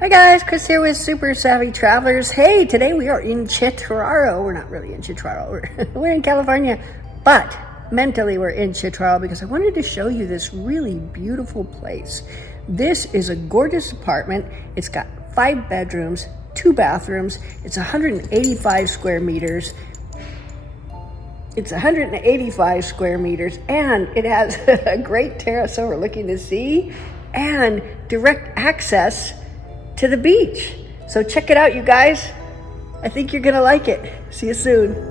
Hi guys, Chris here with Super Savvy Travelers. Hey, today we are in Chitraro. We're not really in Chitraro, we're in California, but mentally we're in Chitraro because I wanted to show you this really beautiful place. This is a gorgeous apartment. It's got 5 bedrooms, 2 bathrooms. It's 185 square meters. It's 185 square meters and it has a great terrace overlooking the sea and direct access to the beach. So check it out, you guys. I think you're gonna like it. See you soon.